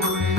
glory.